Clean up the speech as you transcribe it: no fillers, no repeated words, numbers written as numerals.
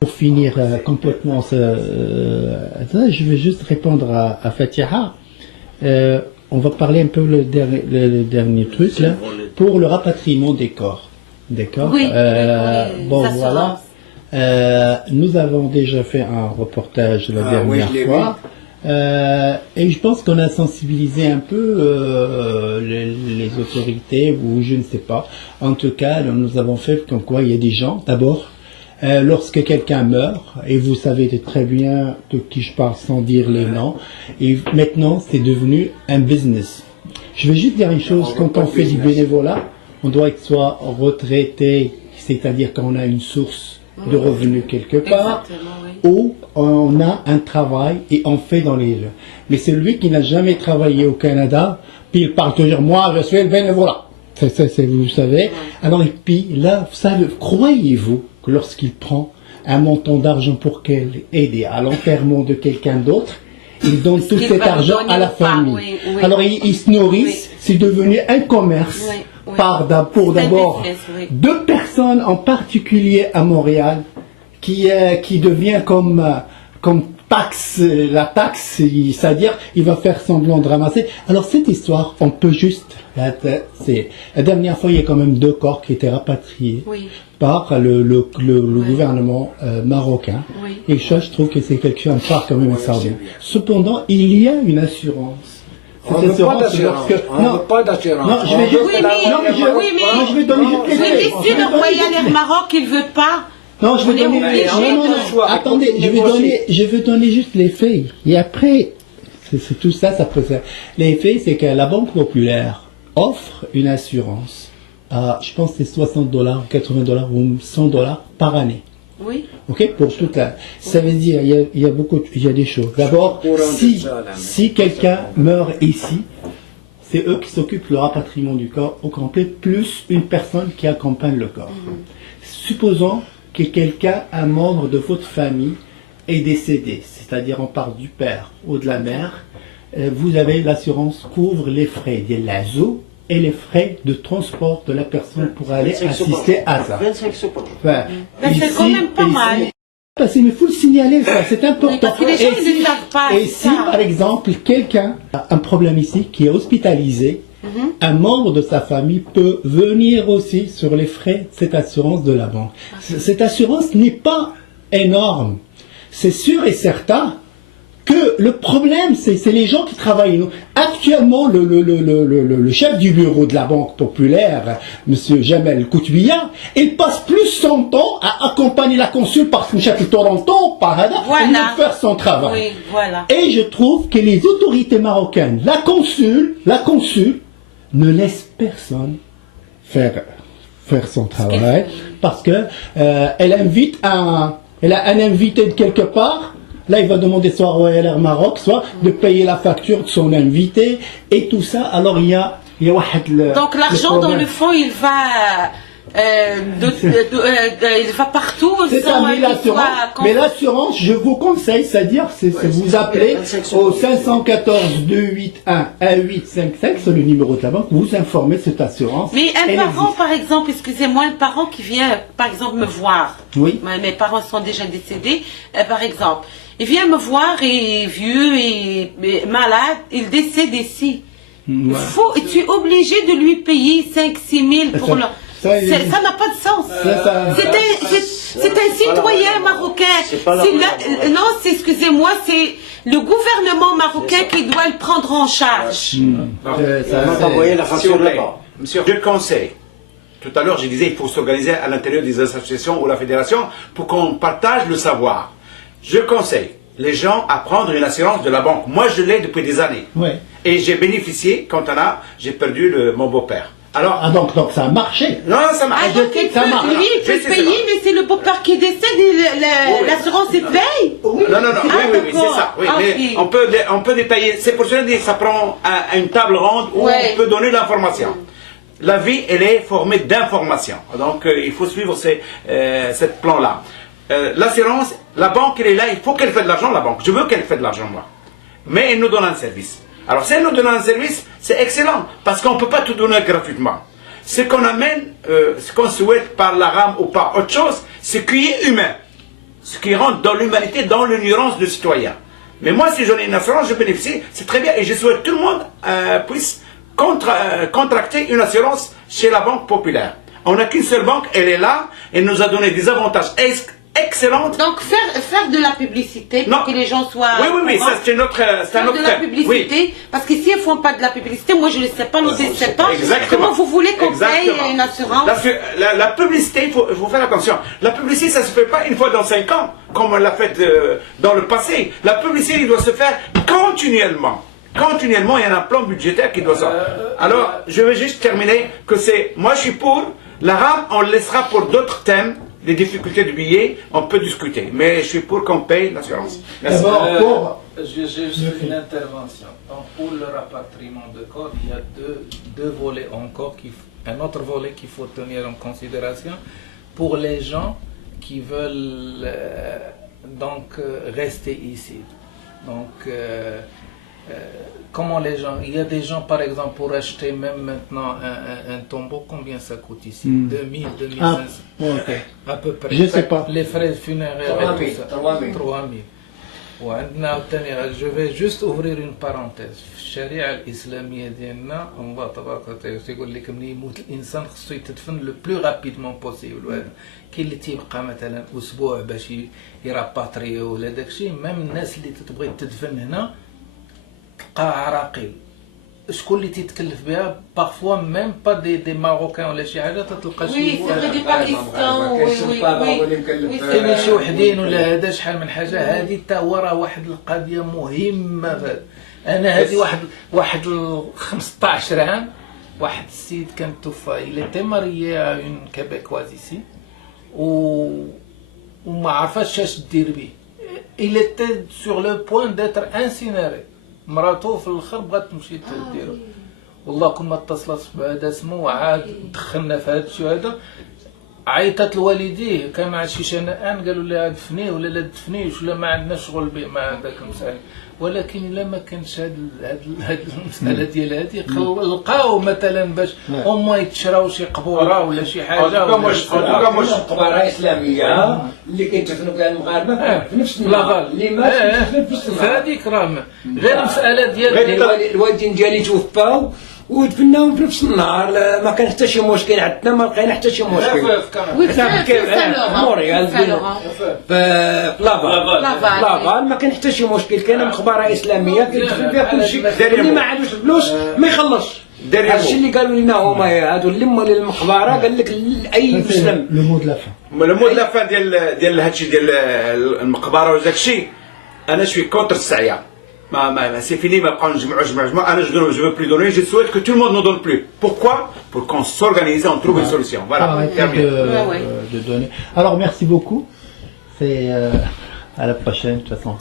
Pour finir complètement je vais juste répondre à Fatiha. On va parler un peu le dernier truc là, pour le rapatriement des corps. D'accord. Oui, bon voilà. Nous avons déjà fait un reportage la dernière fois. Et je pense qu'on a sensibilisé un peu les autorités, ou je ne sais pas. En tout cas, nous avons fait comme quoi il y a des gens, d'abord, lorsque quelqu'un meurt, et vous savez très bien de qui je parle sans dire les noms, et maintenant c'est devenu un business. Je veux juste dire une chose, quand on fait du bénévolat, on doit que soit retraité, c'est-à-dire qu'on a une source de revenus quelque part, ou on a un travail et on fait dans les lieux. Mais celui qui n'a jamais travaillé au Canada, puis il parle toujours, moi je fais le bénévolat. Vous savez. Alors, et puis là, croyez-vous que lorsqu'il prend un montant d'argent pour aider à l'enterrement de quelqu'un d'autre, il donne tout cet argent à la famille. Alors, ils se nourrissent, c'est devenu un commerce pour d'abord deux personnes en particulier à Montréal qui devient comme taxe, la taxe, c'est-à-dire il va faire semblant de ramasser. Alors cette histoire, on peut juste, la dernière fois il y a quand même 2 corps qui étaient rapatriés par le gouvernement marocain. Et ça, je trouve que c'est quelque chose à part quand même extraordinaire. Cependant, il y a une assurance. On ne veut pas d'assurance. Non, je vais juste... je vais donner juste les faits. Mais si le Royal Air Maroc, il veut pas... Non, je vais donner... Attendez, je vais donner juste les faits. Et après, c'est tout ça, ça peut faire. Les faits, c'est que la Banque Populaire offre une assurance à, je pense, c'est $60, $80 ou $100 par année. Oui. Ok, pour toute la... Ça veut dire, il y a des choses. D'abord, si quelqu'un meurt ici, c'est eux qui s'occupent du rapatriement du corps au complet, plus une personne qui accompagne le corps. Supposons que quelqu'un, un membre de votre famille, est décédé, c'est-à-dire on parle du père ou de la mère, vous avez l'assurance couvre les frais de l'ASO et les frais de transport de la personne pour aller assister à ça. 25 secondes. Enfin, c'est quand même pas mal. Parce qu'il faut le signaler, ça, c'est important. Parce que les gens ne savent pas. Et si, par exemple, quelqu'un a un problème ici, qui est hospitalisé, un membre de sa famille peut venir aussi sur les frais de cette assurance de la banque. Cette assurance n'est pas énorme. C'est sûr et certain que le problème, c'est les gens qui travaillent. Actuellement, le chef du bureau de la Banque Populaire, M. Jamel Koutbia, il passe plus son temps à accompagner la consul parce que chef de Toronto, par hasard, pour faire son travail. Et je trouve que les autorités marocaines, la consul, ne laisse personne faire son travail parce que elle a un invité de quelque part. Là, il va demander soit au Royal Air Maroc, soit de payer la facture de son invité et tout ça. Alors il y a donc l'argent dans le fond, il va il va partout. C'est ça, mais l'assurance, je vous conseille, c'est-à-dire, vous appelez au 514 281 1855, c'est le numéro de la banque, vous informez cette assurance. Mais un parent, par exemple, excusez-moi, un parent qui vient, par exemple, me voir. Oui. Mes parents sont déjà décédés, par exemple. Il vient me voir, et vieux et malade, il décède ici. Tu es obligé de lui payer 5-6 000 pour le... Ça n'a pas de sens. C'est un citoyen marocain. Non, excusez-moi, c'est le gouvernement marocain qui doit le prendre en charge. Monsieur, je conseille. Tout à l'heure, je disais qu'il faut s'organiser à l'intérieur des associations ou la fédération pour qu'on partage le savoir. Je conseille les gens à prendre une assurance de la banque. Moi, je l'ai depuis des années. Ouais. Et j'ai bénéficié quand j'ai perdu mon beau-père. Alors, donc ça a marché. Non, ça marche. Lui, il peut payer, mais c'est le beau-père qui décède, l'assurance il paye. Non, oui, c'est ça. Oui, mais on peut détailler. C'est pour cela que ça prend une table ronde où on peut donner l'information. la vie, elle est formée d'informations. Donc, il faut suivre cette plan-là. L'assurance, la banque, elle est là, il faut qu'elle fasse de l'argent, la banque. Je veux qu'elle fasse de l'argent, moi. Mais elle nous donne un service. Alors, si elle nous donne un service, c'est excellent, parce qu'on ne peut pas tout donner gratuitement. Ce qu'on amène, ce qu'on souhaite par la rame ou par autre chose, ce qui est humain. Ce qui rentre dans l'humanité, dans l'ignorance du citoyen. Mais moi, si j'en ai une assurance, je bénéficie, c'est très bien. Et je souhaite que tout le monde puisse contracter une assurance chez la Banque Populaire. On n'a qu'une seule banque, elle est là, elle nous a donné des avantages excellents. Donc faire de la publicité pour que les gens soient... Oui, ça c'est notre... Faire de la publicité, parce qu'ici ils ne font pas de la publicité, moi je ne sais pas, l'autre ne sait pas. Comment vous voulez qu'on paye une assurance? La publicité, il faut faire attention. La publicité, ça ne se fait pas une fois dans 5 ans, comme on l'a fait dans le passé. La publicité, il doit se faire continuellement. Continuellement, il y a un plan budgétaire qui doit sortir. Alors, je vais juste terminer que c'est... Moi, je suis pour. La rame, on le laissera pour d'autres thèmes. Les difficultés du billet, on peut discuter. Mais je suis pour qu'on paye l'assurance. D'abord, j'ai juste une intervention. Donc, pour le rapatriement de corps, il y a deux volets encore. Un autre volet qu'il faut tenir en considération pour les gens qui veulent rester ici. Donc, comment les gens... Il y a des gens, par exemple, pour acheter même maintenant un tombeau, combien ça coûte ici? 2000, 2500 à peu près. Je ne sais pas. Les frais funéraires et tout ça. 3000. Je vais juste ouvrir une parenthèse. في الشريعة الإسلامية ديالنا الله تبارك وتعالى يقول لك ملي يموت الإنسان خصو يتدفن لو بلو رابيدمون بوسيبل. وهذا كاين اللي تيبقى مثلا أسبوع باش يراباتريو ولا داكشي. ميم الناس اللي تبغي تدفن هنا تلقى عراقيل. شكون اللي تيتكلف بها بارفوا ميم با دي ماروكان ولا شي حاجه تلقى شي دي باكستان كاين شي وحدين ولا هذا شحال من حاجه. هذه حتى هو راه واحد القضيه مهمه. انا هذه واحد 15 عام واحد السيد كان توفى il était marié à une québécoise ici وما عرفاش اش دير به. il était sur le point d'être incinéré. مراته في الاخر بغات تمشي ديرو. والله كنا اتصلت بهذا اسمه وعاد دخلنا في هذا الشيء هذا. عيطت لوالديه كان مع شي شنآن قالوا لها دفنيه ولا لا تدفنيش ولا ما عندنا شغل به مع هذاك المسائل. ولكن الا ما كانش هاد المساله ديال هذه لقاو مثلا باش هما يتشراو شي قبوره ولا شي حاجه مش قباره اسلاميه اللي كيتدفنوا فيها المغاربه في نفس النهار اللي ما في نفس النهار. هذيك راه غير مساله ديال الوالدين ديالي توفاو ودفناهم في نفس النهار. ما كان حتى شي مشكل عندنا، ما لقينا حتى شي مشكل. موريال في لافال ما كان حتى شي مشكل. كاينه مقبره اسلاميه كيدخل فيها كل شيء. اللي ما عندوش فلوس ما يخلصش. هادشي اللي قالوا لنا هما هادو اللي هما المقبره قال لك اي مسلم لو مود لافان. لو مود لافان ديال هادشي ديال المقبره وداك الشيء. انا شوي كونتر السعيه. C'est fini, je veux plus donner, je souhaite que tout le monde ne donne plus. Pourquoi? Pour qu'on s'organise, on trouve une solution. Voilà. De donner. Alors merci beaucoup. C'est à la prochaine, de toute façon.